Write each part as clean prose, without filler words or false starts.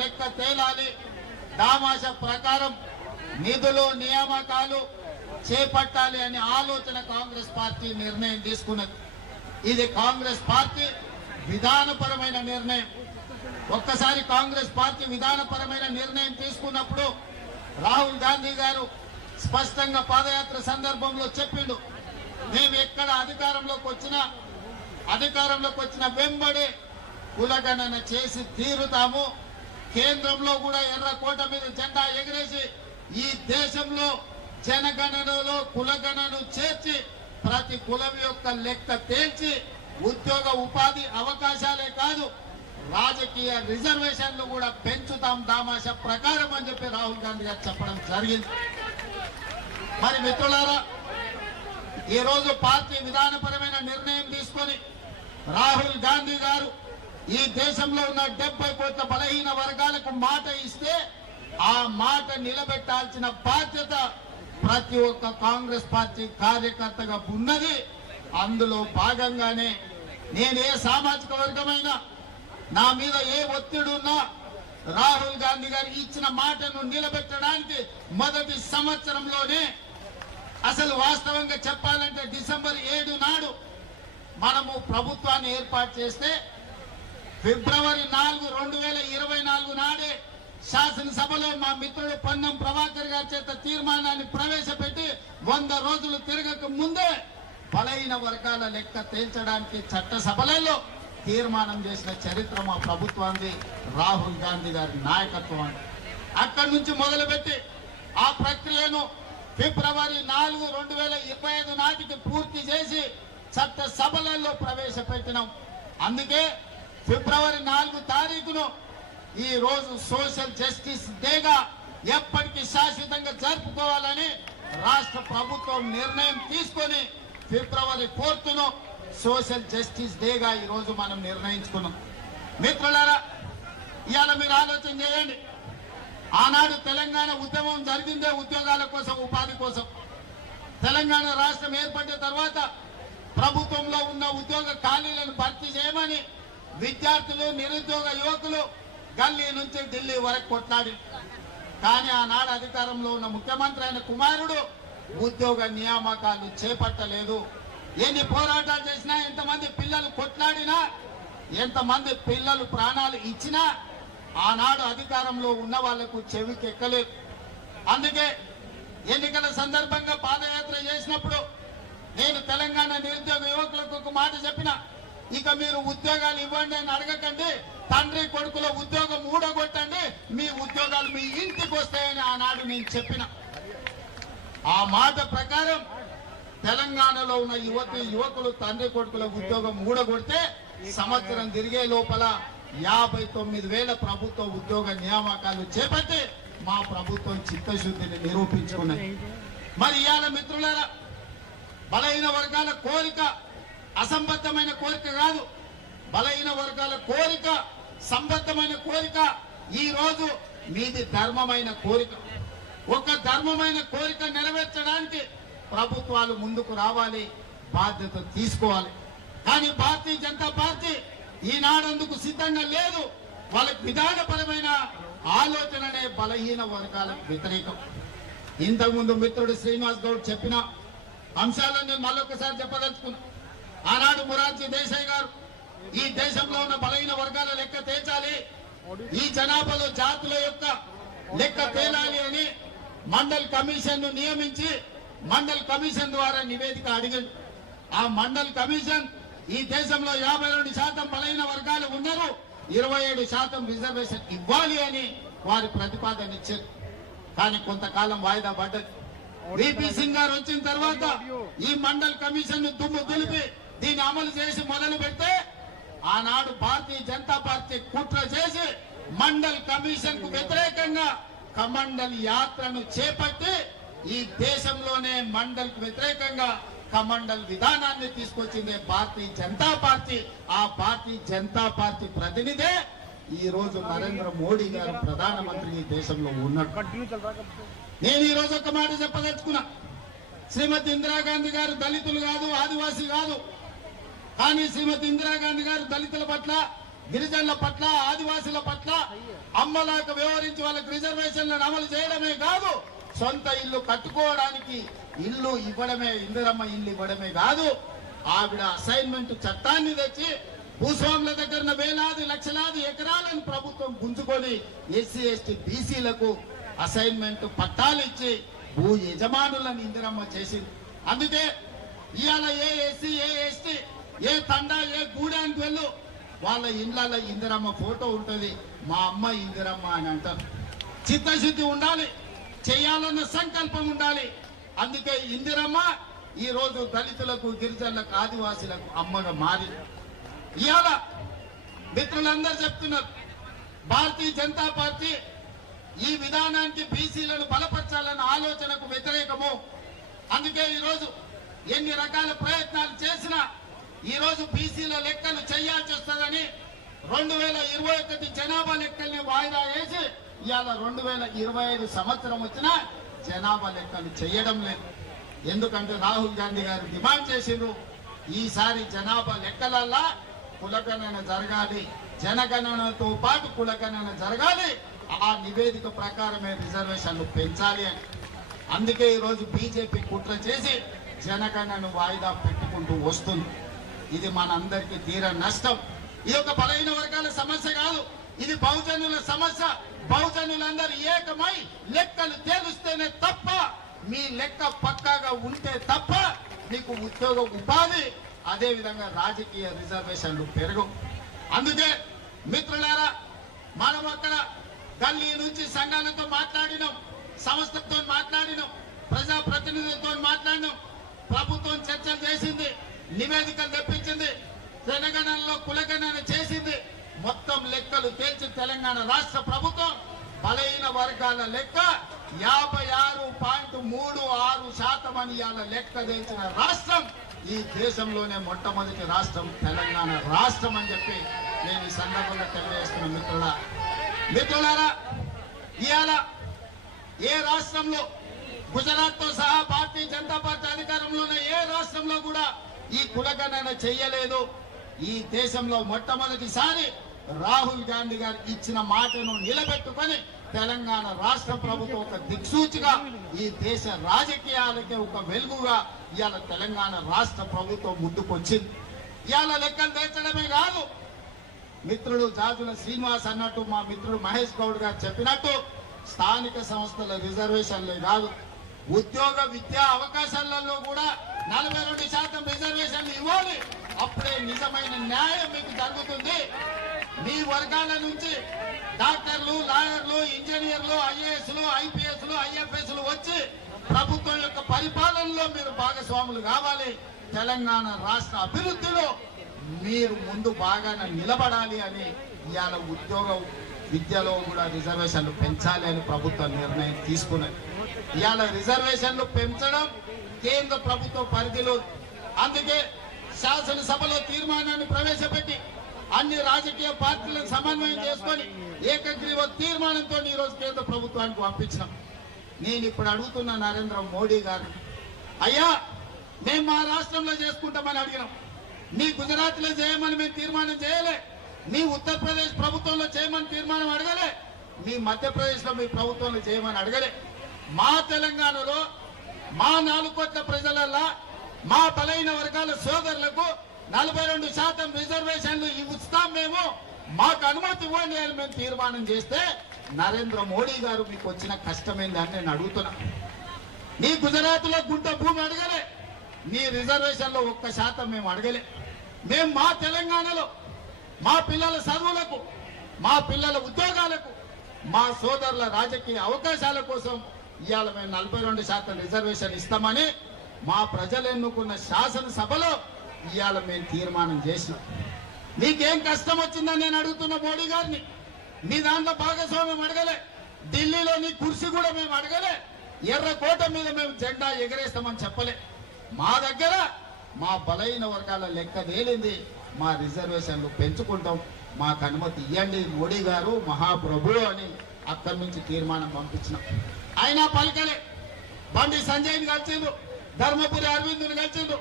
లెక్క తేలాలి, దామాష ప్రకారం నిధులు నియామకాలు చేపట్టాలి అనే ఆలోచన కాంగ్రెస్ పార్టీ నిర్ణయం తీసుకున్నది. ఇది కాంగ్రెస్ పార్టీ విధానపరమైన నిర్ణయం. ఒక్కసారి కాంగ్రెస్ పార్టీ విధానపరమైన నిర్ణయం తీసుకున్నప్పుడు రాహుల్ గాంధీ గారు స్పష్టంగా పాదయాత్ర సందర్భంలో చెప్పిండు, మేము ఎక్కడ అధికారంలోకి వచ్చిన వెంబడే కులగణన చేసి తీరుతాము, కేంద్రంలో కూడా ఎర్రకోట మీద జెండా ఎగిరేసి ఈ దేశంలో జనగణనలో కులగణను చేర్చి ప్రతి కులం యొక్క లెక్క తేల్చి ఉద్యోగ ఉపాధి అవకాశాలే కాదు రాజకీయ రిజర్వేషన్లు కూడా పెంచుతాం దామాష ప్రకారం అని చెప్పి రాహుల్ గాంధీ గారు చెప్పడం జరిగింది. మరి మిత్రులారా, ఈ రోజు పార్టీ విధానపరమైన నిర్ణయం తీసుకొని రాహుల్ గాంధీ గారు ఈ దేశంలో ఉన్న 70 కోట్ల బలహీన వర్గాలకు మాట ఇస్తే ఆ మాట నిలబెట్టాల్సిన బాధ్యత ప్రతి ఒక్క కాంగ్రెస్ పార్టీ కార్యకర్తగా ఉన్నది. అందులో భాగంగానే నేను ఏ సామాజిక వర్గమైనా నా మీద ఏ ఒత్తిడి ఉన్నా రాహుల్ గాంధీ గారు ఇచ్చిన మాటను నిలబెట్టడానికి మొదటి సంవత్సరంలోనే, అసలు వాస్తవంగా చెప్పాలంటే డిసెంబర్ 7 నాడు మనము ప్రభుత్వాన్ని ఏర్పాటు చేస్తే ఫిబ్రవరి 4, 2024 నాడే శాసనసభలో మా మిత్రుడు పొన్నం ప్రభాకర్ గారి చేత తీర్మానాన్ని ప్రవేశపెట్టి 100 రోజులు తిరగక ముందే బలహీన వర్గాల లెక్క తేల్చడానికి చట్టసభలలో తీర్మానం చేసిన చరిత్ర మా ప్రభుత్వాన్ని, రాహుల్ గాంధీ గారి నాయకత్వం. అక్కడి నుంచి మొదలుపెట్టి ఆ ప్రక్రియను ఫిబ్రవరి 4, 2025 నాటికి పూర్తి చేసి చట్టసభలలో ప్రవేశపెట్టినాం. అందుకే ఫిబ్రవరి 4 తారీఖును ఈ రోజు సోషల్ జస్టిస్ డేగా ఎప్పటికీ శాశ్వతంగా జరుపుకోవాలని రాష్ట్ర ప్రభుత్వం నిర్ణయం తీసుకొని ఫిబ్రవరి 4ను సోషల్ జస్టిస్ డేగా ఈ రోజు మనం నిర్ణయించుకున్నాం. మిత్రులారా, ఇవాళ మీరు ఆలోచన చేయండి, ఆనాడు తెలంగాణ ఉద్యమం జరిగిందే ఉద్యోగాల కోసం, ఉపాధి కోసం. తెలంగాణ రాష్ట్రం ఏర్పడిన తర్వాత ప్రభుత్వంలో ఉన్న ఉద్యోగ ఖాళీలను భర్తీ చేయమని విద్యార్థులు, నిరుద్యోగ యువకులు గల్లీ నుంచి ఢిల్లీ వరకు కొట్లాడి, కానీ ఆనాడు అధికారంలో ఉన్న ముఖ్యమంత్రి అయిన కుమారుడు ఉద్యోగ నియామకాలు చేపట్టలేదు. ఎన్ని పోరాటాలు చేసినా, ఎంతమంది పిల్లలు కొట్లాడినా, ఎంతమంది పిల్లలు ప్రాణాలు ఇచ్చినా ఆనాడు అధికారంలో ఉన్న వాళ్లకు చెవికెక్కలేదు. అందుకే ఎన్నికల సందర్భంగా పాదయాత్ర చేసినప్పుడు నేను తెలంగాణ నిరుద్యోగ యువకులకు ఒక మాట చెప్పిన, ఇక మీరు ఉద్యోగాలు ఇవ్వండి అని అడగకండి, తండ్రి కొడుకుల ఉద్యోగం ఊడగొట్టండి, మీ ఉద్యోగాలు మీ ఇంటికి వస్తాయని ఆనాడు నేను చెప్పిన. ఆ మాట ప్రకారం తెలంగాణలో ఉన్న యువకులు తండ్రి కొడుకుల ఉద్యోగం ఊడగొడితే సంవత్సరం తిరిగే లోపల 59,000 ప్రభుత్వ ఉద్యోగ నియామకాలు చేపట్టి మా ప్రభుత్వం చిత్తశుద్ధిని నిరూపించుకున్నది. మరి ఇవాళ మిత్రులారా, బలహీన వర్గాల కోరిక అసంబద్ధమైన కోరిక కాదు, బలహీన వర్గాల కోరిక సంబద్ధమైన కోరిక. ఈ రోజు మీది ధర్మమైన కోరిక. ఒక ధర్మమైన కోరిక నెరవేర్చడానికి ప్రభుత్వాలు ముందుకు రావాలి, బాధ్యత తీసుకోవాలి. కానీ భారతీయ జనతా పార్టీ ఈనాడందుకు సిద్ధంగా లేదు. వాళ్ళకి విధానపరమైన ఆలోచననే బలహీన వర్గాలకు వ్యతిరేకం. ఇంతకుముందు మిత్రుడు శ్రీనివాస్ గౌడ్ చెప్పిన అంశాలను నేను మళ్ళొకసారి చెప్పదలుచుకున్నా. ఆనాడు మొరార్జీ దేశాయ్ గారు ఈ దేశంలో ఉన్న బలహీన వర్గాల లెక్క తేల్చాలి, ఈ జనాభాలో జాతుల యొక్క లెక్క తేలాలి అని మండల్ కమిషన్ ను నియమించి మండల్ కమిషన్ ద్వారా నివేదిక అడిగారు. ఆ మండల్ కమిషన్ ఈ దేశంలో 52% బలహీన వర్గాలు ఉన్నారు, 27% రిజర్వేషన్ ఇవ్వాలి అని వారి ప్రతిపాదన ఇచ్చారు. కానీ కొంతకాలం వాయిదా పడ్డది. విపి సింగ్ గారు వచ్చిన తర్వాత ఈ మండల్ కమిషన్ ను దుమ్ము దులిపి దీన్ని అమలు చేసి మొదలు పెడితే ఆనాడు భారతీయ జనతా పార్టీ కుట్ర చేసి మండల్ కమిషన్ కు వ్యతిరేకంగా కమండల్ యాత్రను చేపట్టి ఈ దేశంలోనే మండల్ కు వ్యతిరేకంగా కమండల్ విధానాన్ని తీసుకొచ్చింది భారతీయ జనతా పార్టీ. ఆ భారతీయ జనతా పార్టీ ప్రతినిధే ఈ రోజు నరేంద్ర మోడీ గారు ప్రధానమంత్రి ఈ దేశంలో ఉన్నాడు. నేను ఈ రోజు ఒక మాట చెప్పదలుచుకున్నా, శ్రీమతి ఇందిరాగాంధీ గారు దళితులు కాదు, ఆదివాసీ కాదు. కానీ శ్రీమతి ఇందిరాగాంధీ గారు దళితుల పట్ల, గిరిజనుల పట్ల ఆదివాసుల పట్ల అమ్మలాగా వ్యవహరించి వాళ్ళకి రిజర్వేషన్లను అమలు చేయడమే కాదు, సొంత ఇల్లు కట్టుకోవడానికి ఇల్లు ఇవ్వడమే, ఇందిరమ్మ ఇల్లు ఇవ్వడమే కాదు, ఆవిడ అసైన్మెంట్ చట్టాన్ని తెచ్చి భూస్వాముల దగ్గర వేలాది లక్షలాది ఎకరాలను ప్రభుత్వం గుంజుకొని ఎస్సీ ఎస్టీ బీసీలకు అసైన్మెంట్ పట్టాలు ఇచ్చి భూ యజమానులను ఇందిరమ్మ చేసింది. అందుకే ఇవాళ ఏ ఎస్సీ ఏ ఎస్టీ ఏ తండా ఏ గూడానికి వెళ్ళు వాళ్ళ ఇండ్ల ఇందిరమ్మ ఫోటో ఉంటుంది, మా అమ్మ ఇందిరమ్మ అని అంటారు. చిత్తశుద్ధి ఉండాలి, చేయాలన్న సంకల్పం ఉండాలి. అందుకే ఇందిరమ్మ ఈ రోజు దళితులకు గిరిజనులకు ఆదివాసీలకు అమ్మగా మారి ఇవాళ మిత్రులందరూ చెప్తున్నారు భారతీయ జనతా పార్టీ ఈ విధానానికి బీసీలను బలపరచాలన్న ఆలోచనకు వ్యతిరేకము. అందుకే ఈరోజు ఎన్ని రకాల ప్రయత్నాలు చేసినా ఈరోజు బీసీల లెక్కలు చేయాల్సి వస్తుందని 2021 జనాభా లెక్కల్ని వాయిదా వేసి ఇవాళ 2025 సంవత్సరం వచ్చినా జనాభా లెక్కలు చేయడం లేదు. ఎందుకంటే రాహుల్ గాంధీ గారు డిమాండ్ చేసిండ్రు ఈసారి జనాభా లెక్కలల్లా కులగణన జరగాలి, జనగణనతో పాటు కులగణన జరగాలి, ఆ నివేదిక ప్రకారమే రిజర్వేషన్లు పెంచాలి అని. అందుకే ఈరోజు బీజేపీ కుట్ర చేసి జనగణనను వాయిదా పెట్టుకుంటూ వస్తుంది. ఇది మనందరికీ తీర నష్టం. ఇది ఒక బలహీన వర్గాల సమస్య కాదు, ఇది బహుజనుల సమస్య. బహుజనులందరూ ఏకమై లెక్కలు తేలుస్తేనే తప్ప, మీ లెక్క పక్కాగా ఉంటే తప్ప మీకు ఉద్యోగ ఉపాధి అదే విధంగా రాజకీయ రిజర్వేషన్లు పెరగవు. అందుకే మిత్రులారా, మనం అక్కడ గల్లీ నుంచి సంఘాలతో మాట్లాడినాం, సంస్థలతో మాట్లాడినాం, ప్రజా ప్రతినిధులతో మాట్లాడినాం, ప్రభుత్వం చర్చలు చేసింది, నివేదికలు తెప్పించింది, జనగణనలో కులగణన చేసింది. మొత్తం లెక్కలు తేల్చి తెలంగాణ రాష్ట్ర ప్రభుత్వం బలహీన వర్గాల లెక్క 56.36% అని ఇవాళ లెక్క తేల్చిన రాష్ట్రం ఈ దేశంలోనే మొట్టమొదటి రాష్ట్రం తెలంగాణ రాష్ట్రం అని చెప్పి నేను ఈ సందర్భంగా తెలియజేస్తున్న మిత్రులారా, ఇవాళ ఏ రాష్ట్రంలో గుజరాత్ తో సహా భారతీయ జనతా పార్టీ అధికారంలో ఉన్న ఏ రాష్ట్రంలో కూడా ఈ కులగణన చెయ్యలేదు. ఈ దేశంలో మొట్టమొదటిసారి రాహుల్ గాంధీ గారు ఇచ్చిన మాటను నిలబెట్టుకొని తెలంగాణ రాష్ట్ర ప్రభుత్వం ఒక దిక్సూచిగా ఈ దేశ రాజకీయాలకే ఒక వెలుగుగా ఇవాళ తెలంగాణ రాష్ట్ర ప్రభుత్వం ముందుకొచ్చింది. ఇవాళ లెక్కలు తెచ్చడమే కాదు, మిత్రుడు జాజుల శ్రీనివాస్ అన్నట్టు, మా మిత్రుడు మహేష్ గౌడ్ గారు చెప్పినట్టు స్థానిక సంస్థల రిజర్వేషన్లే కాదు, ఉద్యోగ విద్యా అవకాశాలలో కూడా 42% రిజర్వేషన్లు ఇవ్వాలి. అప్పుడే నిజమైన న్యాయం మీకు జరుగుతుంది. మీ వర్గాల నుంచి డాక్టర్లు, లాయర్లు, ఇంజనీర్లు, ఐఏఎస్లు, ఐపీఎస్లు, ఐఎఫ్ఎస్లు వచ్చి ప్రభుత్వం యొక్క పరిపాలనలో మీరు భాగస్వాములు కావాలి. తెలంగాణ రాష్ట్ర అభివృద్ధిలో మీరు ముందు బాగానే నిలబడాలి అని ఇవాళ ఉద్యోగ విద్యలో కూడా రిజర్వేషన్లు పెంచాలి అని ప్రభుత్వం నిర్ణయం తీసుకున్నది. ఇవాళ రిజర్వేషన్లు పెంచడం కేంద్ర ప్రభుత్వ పరిధిలో. అందుకే శాసనసభలో తీర్మానాన్ని ప్రవేశపెట్టి అన్ని రాజకీయ పార్టీలను సమన్వయం చేసుకొని ఏకగ్రీవ తీర్మానంతో ఈ రోజు కేంద్ర ప్రభుత్వానికి పంపించినాం. నేను ఇప్పుడు అడుగుతున్న నరేంద్ర మోడీ గారు, అయ్యా మేము మా రాష్ట్రంలో చేసుకుంటామని అడిగినాం, మీ గుజరాత్ లో చేయమని మేము తీర్మానం చేయలే, మీ ఉత్తరప్రదేశ్ ప్రభుత్వంలో చేయమని తీర్మానం అడగలే, మీ మధ్యప్రదేశ్ లో మీ ప్రభుత్వంలో చేయమని అడగలే. మా తెలంగాణలో మా 4 కోట్ల ప్రజలల్లా మా బలైన వర్గాల సోదరులకు 42% రిజర్వేషన్లు ఇస్తాం, మేము మాకు అనుమతి ఇవ్వండి అని మేము తీర్మానం చేస్తే నరేంద్ర మోడీ గారు మీకు వచ్చిన కష్టమైంది అని నేను అడుగుతున్నా. నీ గుజరాత్ లో గుంట భూమి అడగలే, నీ రిజర్వేషన్ లో 1% మేము అడగలే. మేము మా తెలంగాణలో మా పిల్లల చదువులకు, మా పిల్లల ఉద్యోగాలకు, మా సోదరుల రాజకీయ అవకాశాల కోసం ఇవాళ మేము 42% రిజర్వేషన్ ఇస్తామని మా ప్రజలు ఎన్నుకున్న శాసనసభలో ఇవాళ మేము తీర్మానం చేసినాం. నీకేం కష్టం వచ్చిందని నేను అడుగుతున్న మోడీ గారిని. నీ దాంట్లో భాగస్వామ్యం అడగలే, ఢిల్లీలో నీ కుర్చీ కూడా మేము అడగలే, ఎర్రకోట మీద మేము జెండా ఎగరేస్తామని చెప్పలే. మా దగ్గర మా బలైన వర్గాల లెక్క తేలింది, మా రిజర్వేషన్లు పెంచుకుంటాం, మాకు అనుమతి ఇవ్వండి మోడీ గారు మహాప్రభు అని అక్కడి నుంచి తీర్మానం పంపించినాం. అయినా పలకలే. బండి సంజయ్ని కలిసిండు, ధర్మపురి అరవింద్ని కలిసిండు,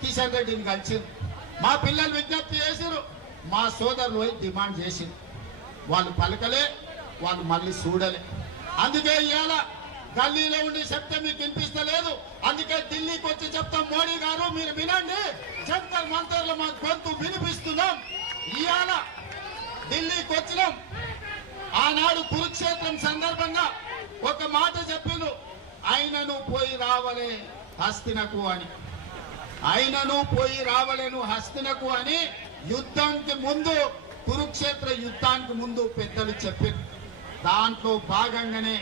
కిషన్ రెడ్డిని కలిసిండు. మా పిల్లలు విజ్ఞప్తి చేసిరు, మా సోదరులు పోయి డిమాండ్ చేసింది. వాళ్ళు పలకలే, వాళ్ళు మళ్ళీ చూడలే. అందుకే ఇవాళ గల్లీలో ఉండి చెప్తే మీకు వినిపిస్తలేదు. అందుకే ఢిల్లీకి వచ్చి చెప్తాం, మోడీ గారు మీరు వినండి, జంతర్ మంతర్లో మా గొంతు వినిపిస్తున్నాం. ఇవాళ ఢిల్లీకి వచ్చినాం. ఆనాడు కురుక్షేత్రం సందర్భంగా ఒక మాట చెప్పిండు, ఆయనను పోయి రావలే హస్తినకు అని. ఆయనను పోయి రావలేను హస్తినకు అని యుద్ధానికి ముందు, కురుక్షేత్ర యుద్ధానికి ముందు పెద్దలు చెప్పారు. దాంట్లో భాగంగానే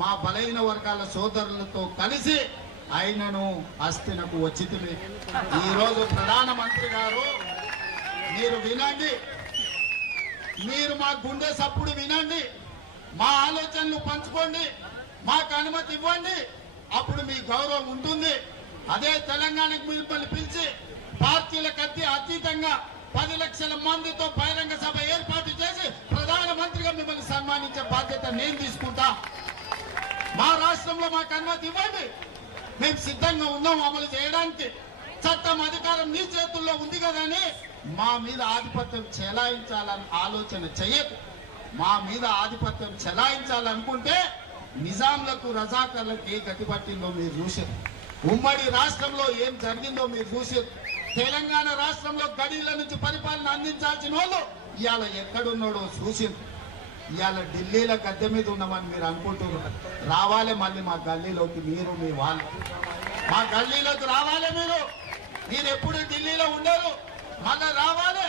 మా బలైన వర్గాల సోదరులతో కలిసి ఆయనను హస్తినకు వచ్చింది. ఈరోజు ప్రధానమంత్రి గారు మీరు వినండి, మీరు మా గుండె సప్పుడు వినండి, మా ఆలోచనలు పంచుకోండి, మాకు అనుమతి ఇవ్వండి, అప్పుడు మీ గౌరవం ఉంటుంది. అదే తెలంగాణకు మిమ్మల్ని పిలిచి పార్టీలకు అతీతంగా 10 లక్షల మందితో బహిరంగ సభ ఏర్పాటు చేసి ప్రధానమంత్రిగా మిమ్మల్ని సన్మానించే బాధ్యత నేను తీసుకుంటా. మా రాష్ట్రంలో మాకు అనుమతి ఇవ్వండి, మేము సిద్ధంగా ఉన్నాం అమలు చేయడానికి. చట్టం అధికారం మీ చేతుల్లో ఉంది కదని మా మీద ఆధిపత్యం చెలాయించాలని ఆలోచన చేయదు. మా మీద ఆధిపత్యం చెలాయించాలనుకుంటే నిజాంలకు రజాకర్లకు ఏ గతి పట్టిందో మీరు చూసారు. ఉమ్మడి రాష్ట్రంలో ఏం జరిగిందో మీరు చూసారు. తెలంగాణ రాష్ట్రంలో గడీల నుంచి పరిపాలన అందించాల్సిన వాళ్ళు ఇవాళ ఎక్కడున్నాడో చూసారు. ఇవాళ ఢిల్లీలో గద్దె మీద ఉన్నామని మీరు అనుకుంటున్నారు. రావాలి మళ్ళీ మా గల్లీలోకి, మీరు మీ వాళ్ళు మా గల్లీలోకి రావాలి. మీరు ఎప్పుడు ఢిల్లీలో ఉండరు, మళ్ళా రావాలి.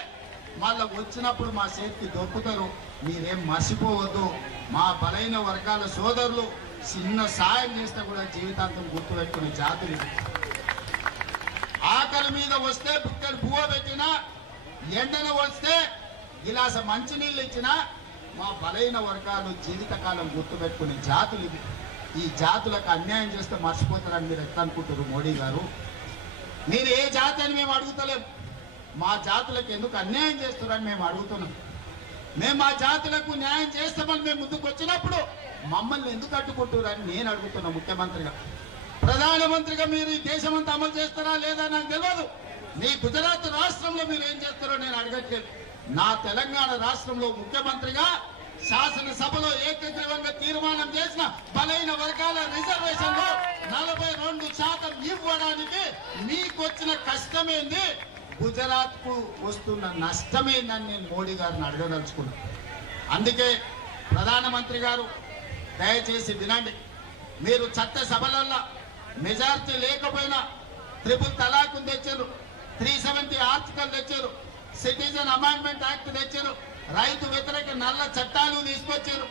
మళ్ళా వచ్చినప్పుడు మా చేతికి దొరుకుతారు. మీరేం మర్చిపోవద్దు. మా బలైన వర్గాల సోదరులు చిన్న సాయం చేస్తే కూడా జీవితాంతం గుర్తుపెట్టుకునే జాతులు. ఆకలి మీద వస్తే బుక్కలు పువ్వ పెట్టినా, ఎండను వస్తే గిలాస మంచినీళ్ళు ఇచ్చినా మా బలైన వర్గాలు జీవితకాలం గుర్తుపెట్టుకునే జాతులు ఇవి. ఈ జాతులకు అన్యాయం చేస్తే మర్చిపోతారని మీరు ఎట్లా అనుకుంటారు మోడీ గారు? మీరు ఏ జాతి అని మేము అడుగుతలేం, మా జాతులకు ఎందుకు అన్యాయం చేస్తారని మేము అడుగుతున్నాం. మేము మా జాతులకు న్యాయం చేస్తామని మేము ముందుకు వచ్చినప్పుడు మమ్మల్ని ఎందుకు అడ్డుకుంటారని నేను అడుగుతున్నా. ముఖ్యమంత్రిగా, ప్రధానమంత్రిగా మీరు ఈ దేశమంతా అమలు చేస్తారా లేదా నాకు తెలియదు. మీ గుజరాత్ రాష్ట్రంలో మీరు ఏం చేస్తారో నేను అడగట్లేదు. నా తెలంగాణ రాష్ట్రంలో ముఖ్యమంత్రిగా శాసనసభలో ఏకగ్రీవంగా తీర్మానం చేసిన బలైన వర్గాల రిజర్వేషన్ లో 42% ఇవ్వడానికి మీకొచ్చిన కష్టమేంది, గుజరాత్ కు వస్తున్న నష్టమేందని నేను మోడీ గారిని అడగదలుచుకున్నాను. అందుకే ప్రధానమంత్రి గారు దయచేసి వినండి. మీరు చట్టసభలలో మెజార్టీ లేకపోయినా ట్రిపుల్ తలాక్ తెచ్చారు, 370 ఆర్టికల్ తెచ్చారు, సిటిజన్ అమెండ్మెంట్ యాక్ట్ తెచ్చారు, రైతు వ్యతిరేక నల్ల చట్టాలు తీసుకొచ్చారు.